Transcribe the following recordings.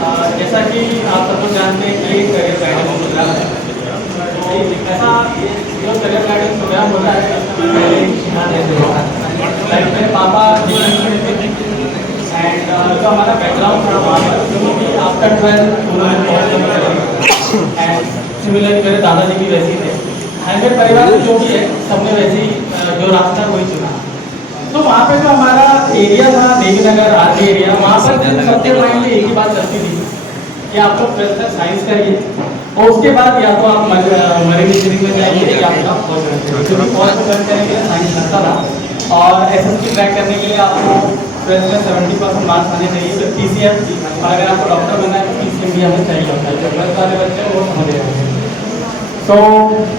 जैसा कि आप सब लोग जानते हैं कि करियर गाइडेंस प्रोग्राम है, तो ऐसा जो करियर गाइडेंस प्रोग्राम होता है मेरे यहाँ ऐसे होता है। लाइक मेरे पापा एंड जो हमारा बैकग्राउंड था वहाँ पर क्योंकि आफ्टर 12 उन्होंने एंड सिमिलरली मेरे दादाजी भी वैसे ही थे एंड मेरे परिवार में जो भी है सबने वैसे ही जो रास्ता वही चुना। तो वहाँ पे जो हमारा एरिया था देवी नगर आरके एरिया, वहाँ पर सबके माइंड में एक ही बात चलती थी कि आप लोग 12th तक साइंस करिए और उसके बाद या तो आप मरीन इंजीनियरिंग में जाइए या फिर आप फॉरेस्ट करेंगे। साइंस लगता था और एसएससी क्रैक करने के लिए आपको 12th में 70% मार्क्स आने चाहिए, फिर पीसीएम, और अगर आपको डॉक्टर बनना है तो पीसीएम भी हमें चाहिए होता है। जो 12th वाले बच्चे हैं वो समझ रहे हैं। तो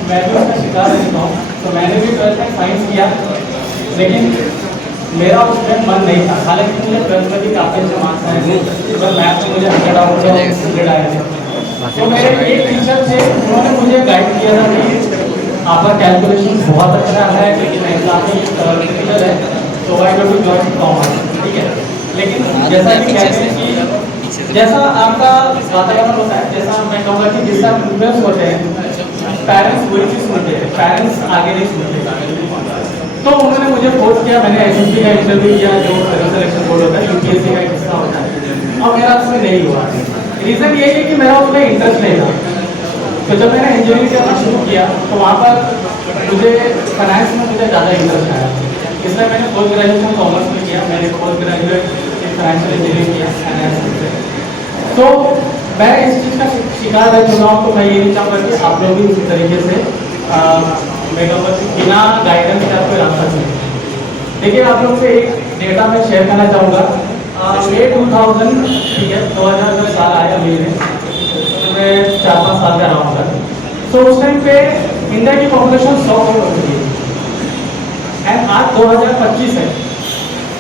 मैं भी उसका शिकार रहता हूँ, तो मैंने भी 12th तक साइंस किया, लेकिन मेरा उसमें मन नहीं था। हालांकि मुझे 12th में भी काफ़ी अच्छे मार्क्स आए थे, पर मैथ में मुझे 100 आउट ऑफ 100 आए थे। तो मेरे एक टीचर थे, उन्होंने मुझे गाइड किया था कि आपका कैलकुलेशन बहुत अच्छा है लेकिन एग्जाम में क्रिटिकल है, तो why don't you join commerce, ठीक है। लेकिन जैसा कि कहते हैं कि जैसा आपका वातावरण होता है, जैसा मैं कहूँगा कि जिससे आप इन्फ्लुएंस होते हैं, पेरेंट्स वही चीज़ सुनते हैं, पेरेंट्स आगे नहीं सुनते। तो उन्होंने मुझे फोर्स किया, मैंने एसएससी का इंटरव्यू किया जो सिलेक्शन बोर्ड होता है, यूपीएससी का एक हिस्सा होता है, और मेरा उसमें नहीं हुआ। रीज़न ये है कि मेरा उसमें इंटरेस्ट नहीं था। तो जब मैंने इंजीनियरिंग करना शुरू किया तो वहाँ पर मुझे फाइनेंस में मुझे ज़्यादा इंटरेस्ट आया, इसलिए मैंने पोस्ट ग्रेजुएशन कॉमर्स में किया। मैंने post graduate in financial engineering किया फाइनेंस से। तो मैं इस चीज़ का शिकार रह चुका हूँ, तो मैं ये नहीं चाहूँगा कि आप लोग भी इसी तरीके से मैं कहूँगा कि बिना गाइडेंस के आपको रास्ता चाहिए। देखिए आप लोग से एक डेटा मैं शेयर करना चाहूँगा। मे 2000, ठीक है, 2000 में साल आया मेरे, मैं 4-5 साल का रहा हूँ। तो उस टाइम पे इंडिया की पॉपुलेशन 100 करोड़ हो चुकी है एंड आज 2025 है।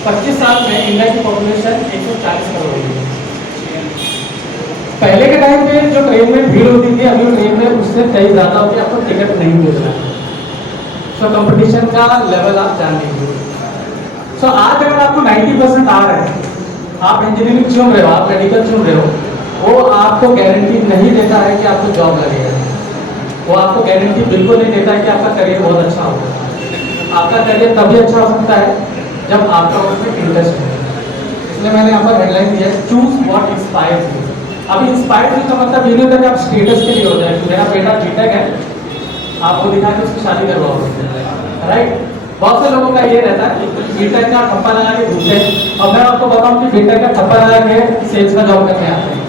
25 साल में इंडिया की पॉपुलेशन 140 करोड़ हो गई है। पहले के टाइम पे जो ट्रेन में भीड़ होती थी, अभी ट्रेन में उससे कई ज़्यादा होती है, आपको टिकट नहीं मिल रहा है। तो कंपटीशन का लेवल आप जान लीजिए। सो आज अगर आपको 90% आ रहा है, आप इंजीनियरिंग चुन रहे हो, आप मेडिकल चुन रहे हो, वो आपको गारंटी नहीं देता है कि आपको जॉब लगेगा। वो आपको गारंटी बिल्कुल नहीं देता है कि आपका करियर बहुत अच्छा होगा। आपका करियर तभी अच्छा हो सकता है जब आपका उसमें इंटरेस्ट है। इसलिए मैंने यहाँ पर हेडलाइन दिया है, चूज व्हाट इंस्पायर्स यू। अभी इंस्पायर्ड का मतलब ये नहीं होता कि आप स्टेटस के लिए होता है। मेरा बेटा बीटेक है, आप वो दिखा के उसकी शादी करवाओगे, राइट। बहुत से लोगों का ये रहता है कि बीटेक का ठप्पा लगा के घूमते हैं, और मैं आपको बताऊं कि बीटेक का ठप्पा लगा के सेल्स का जॉब करने आते हैं,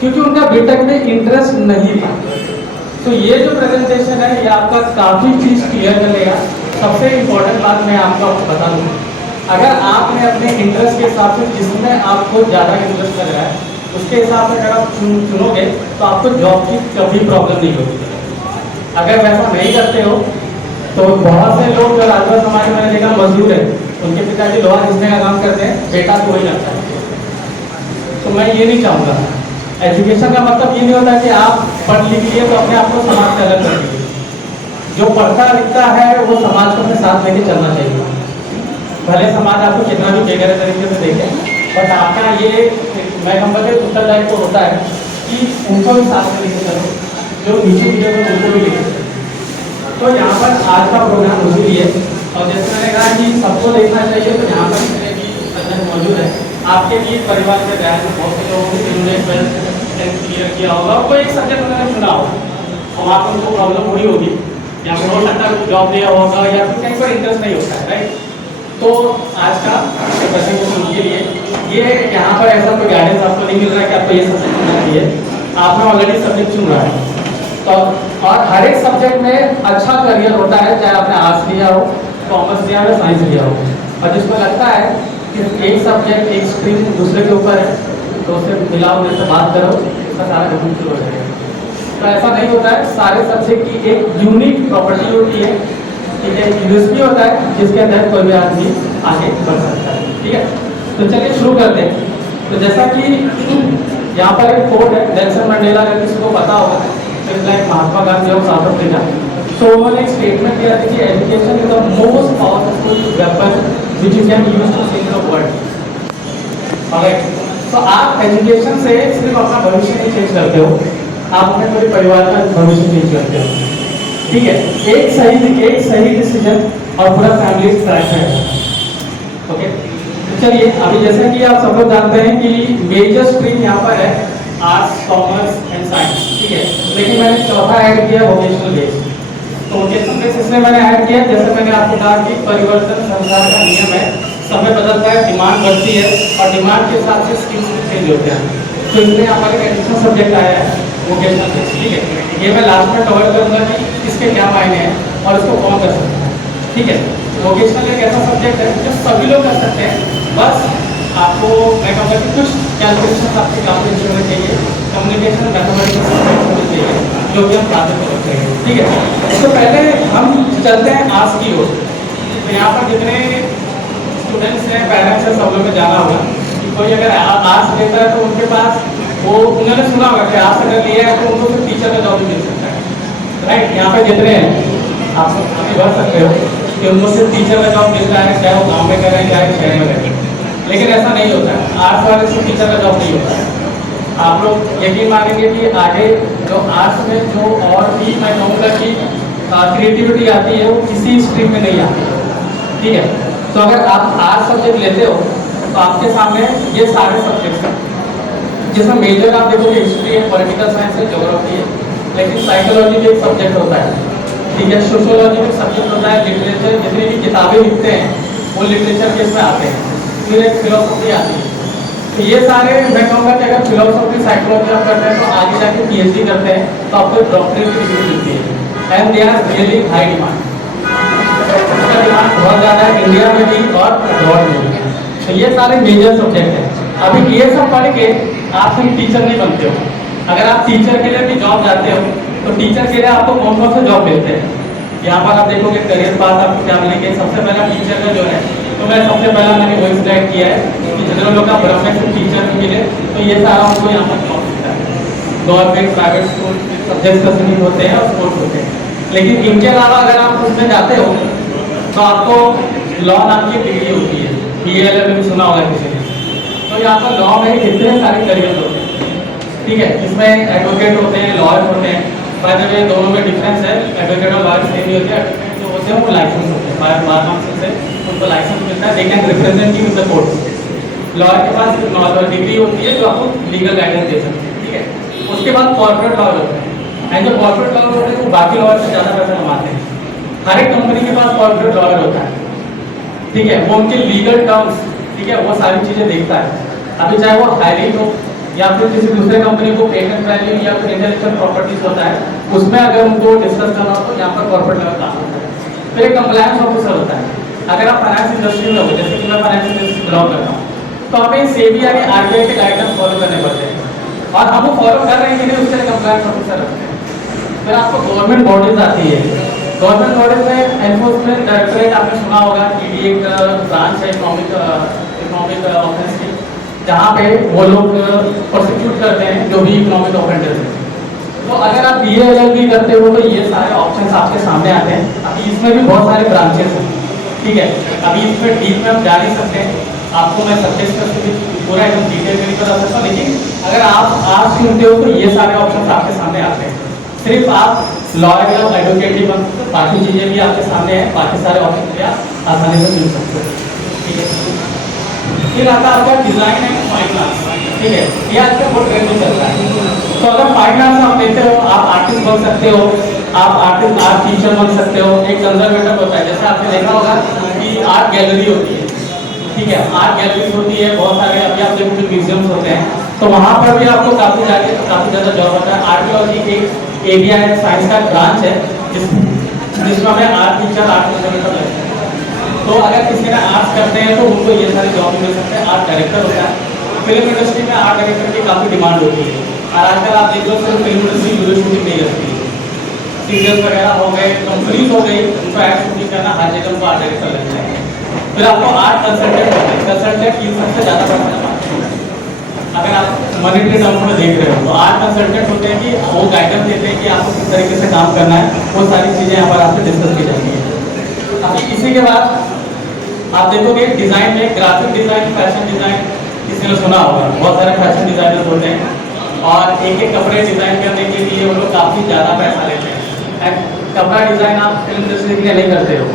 क्योंकि उनका बीटेक में इंटरेस्ट नहीं था। तो ये जो प्रेजेंटेशन है ये आपका काफ़ी चीज़ क्लियर कर लेगा। सबसे इम्पोर्टेंट बात मैं आपको बता दूँ, अगर आपने अपने इंटरेस्ट के हिसाब से जिसमें आपको ज़्यादा इंटरेस्ट लग रहा है उसके हिसाब से अगर आप चुनोगे तो आपको जॉब की कभी प्रॉब्लम नहीं होगी। अगर वैसा नहीं करते हो तो बहुत से लोग जो राजभर समाज में मैंने देखा मजदूर है, उनके पिताजी लोहा घिसने का काम करते हैं, बेटा तो वही लगता है। तो मैं ये नहीं चाहूँगा। एजुकेशन का मतलब ये नहीं होता कि आप पढ़ लिख लिए तो अपने आप को समाज से अलग कर दीजिए। जो पढ़ता लिखता है वो समाज को अपने साथ लेके चलना चाहिए, भले समाज आपको कितना भी बेगैर तरीके से देखे, बट आपका ये मैं कहूँगा कि उत्तरदायित्व तो होता है कि उनको भी साथ में लेके चलो, जो नीचे गिरे हुए उनको भी लेके चलो। तो यहाँ पर आज का प्रोग्राम उसी लिए, और जैसे मैंने कहा कि सबको देखना चाहिए, तो यहाँ पर मेरे भी सज्जन मौजूद है। आपके भी परिवार में गए हैं बहुत से लोगों को जिन्होंने 12th क्लियर किया होगा, कोई एक सब्जेक्ट उन्होंने चुना होगा और वहाँ पर उनको प्रॉब्लम हुई होगी, या फिर हो सकता है जॉब दिया होगा, या फिर कहीं पर इंटरेस्ट नहीं होता है, राइट। तो आज का प्रेजेंटेशन के लिए ये यहाँ पर ऐसा कोई गाइडेंस आपको नहीं मिल रहा है कि आपको ये सब्जेक्ट चुनना चाहिए, आपने ऑलरेडी सब्जेक्ट चुन रहा है। तो और हर एक सब्जेक्ट में अच्छा करियर होता है, चाहे आपने आर्ट्स लिया हो, कॉमर्स लिया हो या साइंस लिया हो। और जिसको लगता है कि एक सब्जेक्ट एक स्ट्रीम दूसरे के ऊपर है तो उससे मिलाओ, मेरे से बात करो, उसका सारा गठन शुरू हो जाएगा। तो ऐसा नहीं होता है, सारे सब्जेक्ट की एक यूनिक प्रॉपर्टी होती है, ठीक है, यूएसपी होता है जिसके तहत कोई भी आदमी आगे बढ़ सकता है, ठीक है। तो चलिए शुरू करते हैं। तो जैसा कि यहाँ पर एक कोट है, नेल्सन मंडेला, अगर किसी को पता होगा, like Mahatma Gandhi of South Africa. तो उन्होंने एक स्टेटमेंट दिया था कि education is the most powerful weapon which you can use to change the world. Alright, तो आप एजुकेशन से सिर्फ अपना भविष्य नहीं चेंज करते हो, आप अपने पूरे परिवार का भविष्य चेंज करते हो। ठीक है, एक सही डिसीजन और पूरा फैमिली ट्रैक है। ओके, तो चलिए अभी जैसे कि आप सब लोग जानते हैं कि मेजर स्ट्रीम यहाँ पर है आर्ट्स, कॉमर्स एंड साइंस। ठीक है, लेकिन मैंने चौथा ऐड किया वोकेशनल बेस। तो वोकेशनल बेस इसलिए मैंने ऐड किया, जैसे मैंने आपको कहा कि परिवर्तन संसार का नियम है, समय बदलता है, डिमांड बढ़ती है और डिमांड के हिसाब से स्किल्स भी चेंज होते हैं। तो इसलिए यहाँ पर एक एडिशनल सब्जेक्ट आया है वोकेशनल बेस। ठीक है, ये मैं लास्ट में कवर करूँगा कि इसके क्या मायने हैं और इसको कौन कर सकता है। ठीक है, वोकेशनल एक ऐसा सब्जेक्ट है जो सभी लोग कर सकते हैं, बस आपको मैं कहूँगा कि कुछ कैलकुलेशन आपके काफ़ी अच्छे होने चाहिए, कम्युनिकेशन मैथमेटिक्स होने चाहिए, जो कि हम बाद में करते हैं। ठीक है, तो पहले हम चलते हैं आर्ट्स की ओर। तो यहाँ पर जितने स्टूडेंट्स हैं, पेरेंट्स हैं, सब लोग को जाना होगा कि कोई अगर आर्ट्स लेता है तो उनके पास वो उन्होंने सुना होगा कि आर्ट्स अगर लिया है तो उनको सिर्फ टीचर का जॉब भी मिल सकता है। राइट, यहाँ पे जितने हैं आप सब आगे बढ़ सकते हो कि उनको सिर्फ टीचर का जॉब मिलता है, चाहे वो गाँव में करें चाहे शहर में करें, लेकिन ऐसा नहीं होता है। आर्ट्स वाले से टीचर का जॉब नहीं होता है। आप लोग यकीन मानेंगे कि आगे जो आर्ट्स में जो और भी मैं कहूँगा कि क्रिएटिविटी आती है वो किसी स्ट्रीम में नहीं आती। ठीक है, तो अगर आप आर्ट्स सब्जेक्ट लेते हो तो आपके सामने ये सारे सब्जेक्ट्स हैं, जिसमें मेजर आप देखोगे हिस्ट्री है, पॉलिटिकल साइंस है, ज्योग्राफी है, लेकिन साइकोलॉजी भी एक सब्जेक्ट होता है। ठीक है, सोशियोलॉजी भी सब्जेक्ट होता है, लिटरेचर जितनी भी किताबें लिखते हैं वो लिटरेचर के इसमें आते हैं, फिर एक फिलोसफी आती है। तो ये सारे मैं कहूँगा कि अगर फिलोसफी साइकोलॉजी आप करते हैं तो आगे जाके PhD करते हैं तो आपको डॉक्टरेट की डिग्री मिलती है and they are really high demand. इसका डिमांड बहुत ज़्यादा है इंडिया में भी और अब्रॉड में भी। तो ये सारे मेजर सब्जेक्ट हैं। अभी ये सब पढ़ के आप सिर्फ टीचर नहीं बनते हो। अगर आप टीचर के लिए भी जॉब जाते हो तो टीचर के लिए आपको कौन कौन से जॉब मिलते हैं, यहाँ पर आप देखोगे करियर पाथ आपको क्या मिलेंगे। सबसे पहला टीचर का जो है, तो मैं सबसे पहला मैंने वही सिलेक्ट किया है कि जितने लोग का परफेक्ट टीचर भी मिले तो ये सारा उनको यहाँ पर जॉब मिलता है। Government private school subject specific होते हैं और स्पोर्ट्स होते हैं, लेकिन इनके अलावा अगर आप उसमें जाते हो तो आपको लॉ नाम की डिग्री होती है, BA भी सुना होगा किसी ने। तो यहाँ पर लॉ में कितने सारे करियर होते हैं। ठीक है, इसमें एडवोकेट होते हैं, लॉयर होते हैं। बाय द वे दोनों में डिफरेंस है, एडवोकेट और लॉयर सेम ही होते हैं। एडवोकेट जो होते हैं वो लाइसेंस होते हैं, बार काउंसिल से उनको लाइसेंस मिलता है, they can represent you in the court. Lawyer के पास नॉर्मल डिग्री होती है जो आपको लीगल गाइडेंस दे सकती है। ठीक है, उसके बाद कॉर्पोरेट लॉयर होते हैं, एंड जो कॉर्पोरेट लॉयर होते हैं वो बाकी लॉयर से ज़्यादा पैसा कमाते हैं। हर एक कंपनी के पास कॉर्पोरेट लॉयर होता है। ठीक है, वो उनके लीगल टर्म्स, ठीक है, वो सारी चीज़ें देखता है। अभी चाहे वो हायरिंग हो या फिर किसी दूसरे कंपनी को पेटेंट वैल्यू या फिर इंटेलेक्चुअल प्रॉपर्टीज होता है, उसमें अगर उनको डिस्कस करना हो तो यहाँ पर कॉर्पोरेट लेवल काम होता है। फिर एक कंप्लायंस ऑफिसर होता है। अगर आप फाइनेंस इंडस्ट्री में हो, जैसे कि मैं फाइनेंस इंडस्ट्री बिलोंग करता हूँ, तो हमें सेबी यानी RBI के गाइडेंस फॉलो करने पड़ते हैं, और हम वो फॉलो कर रहे हैं कि नहीं उसके लिए कंप्लायंस ऑफिसर रखते हैं। फिर आपको गवर्नमेंट बॉडीज आती है। गवर्नमेंट बॉडीज में एनफोर्समेंट डायरेक्टरेट आपने सुना होगा, ED एक ब्रांच है इकोनॉमिक ऑफेंस की, जहाँ पे वो लोग प्रोसिक्यूट करते हैं जो भी इकोनॉमिक ऑफेंडर्स हैं। तो अगर आप BA LLB करते हो तो ये सारे ऑप्शंस आपके सामने आते हैं। अभी इसमें भी बहुत सारे ब्रांचेस हैं। ठीक है, अभी इसमें डीप में हम जा नहीं सकते हैं, आपको मैं सब्जेक्ट स्पेसिफिक पूरा एकदम डिटेल में नहीं बता सकता, लेकिन अगर आप आर्ट्स चुनते हो तो ये सारे ऑप्शंस आपके सामने आते हैं। सिर्फ आप लॉयर या एडवोकेट ही बन सकते हो, बाकी चीज़ें भी आपके सामने हैं, बाकी सारे ऑप्शन भी आप आसानी से मिल सकते हो। ठीक है, फिर आता है आपका डिजाइन एंड फाइन आर्ट्स। ठीक है, ये आजकल बहुत ट्रेंड में चल रहा है। तो अगर फाइन आर्ट्स आप लेते हो, आप आर्टिस्ट बन सकते हो, आप आर्ट टीचर बन सकते हो। एक कंजर्वेटर होता है, जैसे आपने देखा होगा कि आर्ट गैलरी होती है। ठीक है, आर्ट गैलरी होती है, बहुत सारे अभी आप देखोगे म्यूजियम्स होते हैं, तो वहाँ पर भी आपको काफ़ी ज़्यादा जॉब होता है। आर्कियोलॉजी एक एरिया है, साइंस का ब्रांच है जिसमें हमें आर्ट टीचर, आर्ट कंजर्वेटर लगता है। तो अगर किसी ने आर्ट्स करते हैं तो उनको ये सारे जॉब मिल सकते हैं। आर्ट डायरेक्टर होता है, फिल्म इंडस्ट्री में आर्ट डायरेक्टर की काफ़ी डिमांड होती है, और आजकल आप देख लो सिर्फ फिल्म इंडस्ट्री वीडियो शूटिंग नहीं करती है, सीरियल्स वगैरह हो गए, कंपनीज हो गई, उनको एड शूटिंग करना हर जगह उनको आर्ट डायरेक्टर लगता है। फिर आपको आर्ट कंसल्टेंट होता है, कंसल्टेंट इन सबसे ज़्यादा पैसा कमाते हैं। अगर आप मॉनिटरी टर्म्स में देख रहे हो तो आर्ट कंसल्टेंट होते हैं कि वो गाइडेंस देते हैं कि आपको किस तरीके से काम करना है, वो सारी चीज़ें यहाँ पर आपसे डिस्कस की जाती है। अभी इसी के बाद आप देखोगे डिज़ाइन में ग्राफिक डिज़ाइन, फैशन डिज़ाइन, किसी ने सुना होगा, बहुत सारे फैशन डिजाइनर्स होते हैं और एक एक कपड़े डिजाइन करने के लिए वो लोग काफ़ी ज़्यादा पैसा लेते हैं। कपड़ा डिजाइन आप फिल्म इंडस्ट्री के लिए नहीं करते हो,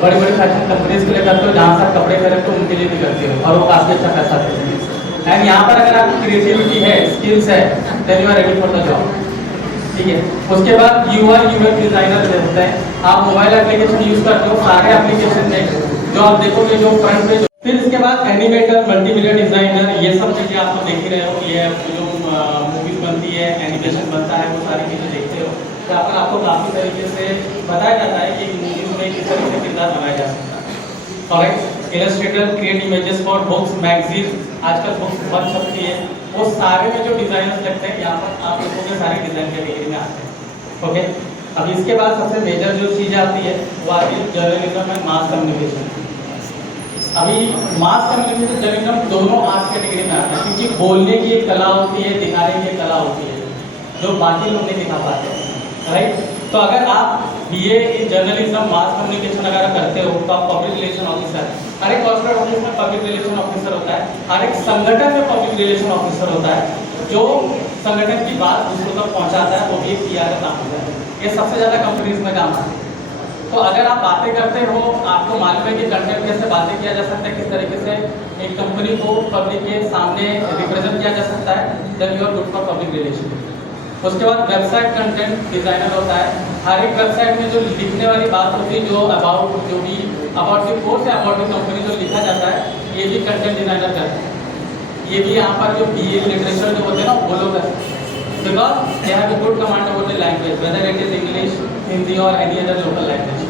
बड़ी बड़ी फैशन कंपनीज के लिए करते हो, जहाँ से आप कपड़े खरीदते हो उनके लिए भी करते हो और वो काफ़ी अच्छा पैसा देते हैं। एंड यहाँ पर अगर आपकी क्रिएटिविटी है, स्किल्स है, then you are ready for the job. ठीक है, उसके बाद UI UX डिजाइनर होते हैं। आप मोबाइल एप्लीकेशन यूज करते हो, सारे एप्लीकेशन में जो आप देखोगे जो फ्रंट पे, फिर इसके बाद एनिमेटर, मल्टीमीडिया डिजाइनर, ये सब चीज़ें आप तो देख ही रहे हो। ये जो मूवीज बनती है, एनिमेशन बनता है, वो सारी चीज़ें देखते हो। जहाँ पर आपको काफ़ी तरीके से बताया जाता है कि मूवीज में किस तरह से किरदार बनाया जा सकता है। Alright, Illustrator create images for books, magazine, आजकल बुक्स बहुत छपती है, वो सारे में जो डिजाइनर्स लगते हैं यहाँ पर आप देखोगे सारी डिजाइन कैटेगरी में आते हैं। ओके, अब इसके बाद सबसे मेजर जो चीज़ आती है वो आती है जर्नलिज्म एंड मास कम्युनिकेशन। अभी मास कम्युनिकेशन जर्नलिज्म दोनों आर्ट कैटेगरी में आता है, क्योंकि बोलने की एक कला होती है, दिखाने की एक कला होती है, जो बाकी लोग नहीं दिखा पाते। राइट, तो अगर आप BA in journalism mass communication अगर करते हो तो आप पब्लिक रिलेशन ऑफिसर, हर एक कॉर्पोरेट ऑफिस में पब्लिक रिलेशन ऑफिसर होता है, हर एक संगठन में पब्लिक रिलेशन ऑफिसर होता है, जो संगठन की बात दूसरों तक पहुंचाता है, वो भी एक PR का काम होता है। ये सबसे ज़्यादा कंपनीज में काम आता है। तो अगर आप बातें करते हो, आपको मालूम है कि कंटेंट कैसे बातें किया जा सकता है, किस तरीके से एक कंपनी को पब्लिक के सामने रिप्रेजेंट किया जा सकता है, then you are good for public relation. उसके बाद वेबसाइट कंटेंट डिजाइनर होता है। हर एक वेबसाइट में जो लिखने वाली बात होती है, जो भी अबाउट द कोर्स या अबाउट द कंपनी जो लिखा जाता है, ये भी कंटेंट डिजाइनर करते हैं। ये भी यहाँ पर जो BA लिटरेचर जो होते हैं ना, वो लोग करते हैं, because they have a good command over the language, whether it is English, Hindi और एनी अदर लोकल लैंग्वेज।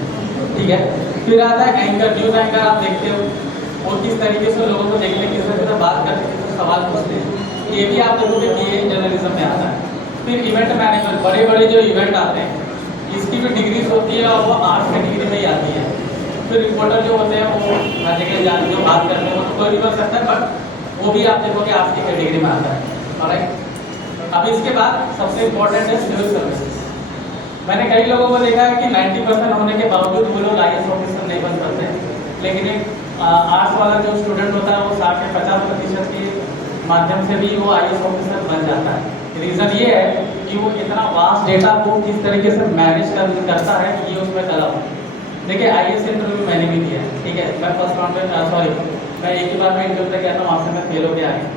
ठीक है, फिर आता है एंकर, न्यूज एंकर। आप देखते हो वो किस तरीके से लोगों को देखने किस तरह से बात करते हैं, किस सवाल पूछते हैं, ये भी आप लोगों के BA जर्नलिज्म में आता है। फिर इवेंट मैनेजमेंट, बड़े बड़े जो इवेंट आते हैं, इसकी भी डिग्रीज होती है और वो आर्ट्स कैटेगरी में ही आती है। फिर रिपोर्टर जो होते हैं वो हर जगह जान जो बात करते हैं वो तो कोई भी कर सकता है, बट वो भी आप देखोगे आर्ट्स की कैटेगरी में आता है। ऑलराइट, अब इसके बाद सबसे इम्पोर्टेंट है सिविल सर्विसेज। मैंने कई लोगों को देखा है कि 90% होने के बावजूद वो लोग IAS ऑफिसर नहीं बन सकते, लेकिन एक आर्ट्स वाला जो स्टूडेंट होता है वो 60 से 50% के माध्यम से भी वो IAS ऑफिसर बन जाता है। रीज़न ये है कि वो इतना वास्ट डेटा को किस तरीके से मैनेज करता है, ये उसमें कला हो। देखिए IAS इंटरव्यू मैंने भी दिया है, ठीक है, मैं फर्स्ट राउंड में मैं एक ही बार में इंटरव्यू तक गया था, वहाँ से मैं फेल हो गया है।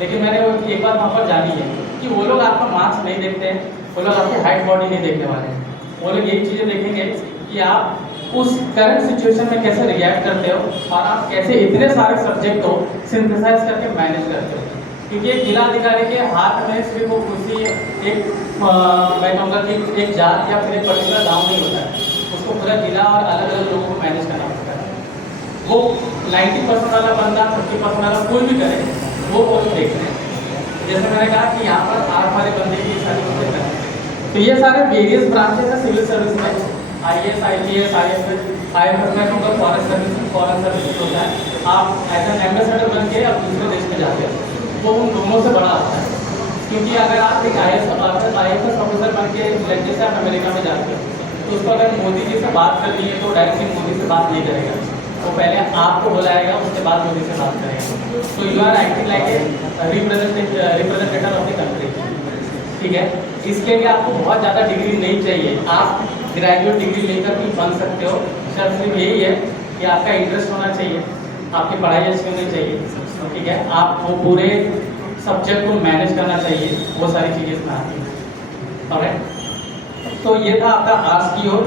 लेकिन मैंने एक बात वहाँ पर जानी है कि वो लोग आपका मार्क्स नहीं देखते हैं, वो लोग आपकी हाइट बॉडी नहीं देखने वाले हैं। वो लोग एक चीज़ें देखेंगे कि आप उस करंट सिचुएशन में कैसे रिएक्ट करते हो और आप कैसे इतने सारे सब्जेक्ट को सिंथेसाइज करके मैनेज करते हो। क्योंकि एक जिलाधिकारी के हाथ में सिर्फ वो कुर्सी एक मैं कहूँगा कि एक जात या फिर एक पर्टिकुलर गाँव नहीं होता है, उसको पूरा जिला और अलग अलग लोगों को मैनेज करना पड़ता है। वो 90% वाला बंदा 50% वाला कोई भी करे, वो लोग देखते हैं। जैसे मैंने कहा कि यहाँ पर आर्ट वाले बंदे की सारी चीज़ें करें, तो ये सारे वेरियस ब्रांचेस हैं सिविल सर्विस में। IAS IPS IFS में कहूँगा फॉरेन सर्विस होता है। आप एज एन एम्बेसडर बन के आप दूसरे देश में जाते हो, वो उन दोनों से बड़ा होता है। क्योंकि अगर आप एक IAS ऑफिसर बन के लेक्चर से आप अमेरिका में जाते हो, तो उसको अगर मोदी जी से बात करनी है तो डायरेक्टली मोदी से बात नहीं करेगा, वो पहले आपको बुलाएगा, उसके बाद मोदी से बात करेगा। तो you are acting like a representative of the country. ठीक है, इसके लिए आपको बहुत ज़्यादा डिग्री नहीं चाहिए, आप ग्रेजुएट डिग्री लेकर भी बन सकते हो। शर्त सिर्फ यही है कि आपका इंटरेस्ट होना चाहिए, आपकी पढ़ाई अच्छी होनी चाहिए। ठीक है, आप वो पूरे सब्जेक्ट को मैनेज करना चाहिए, वो सारी चीज़ें इसमें आती हैं। ऑलराइट, तो ये था आपका आर्ट्स की ओर।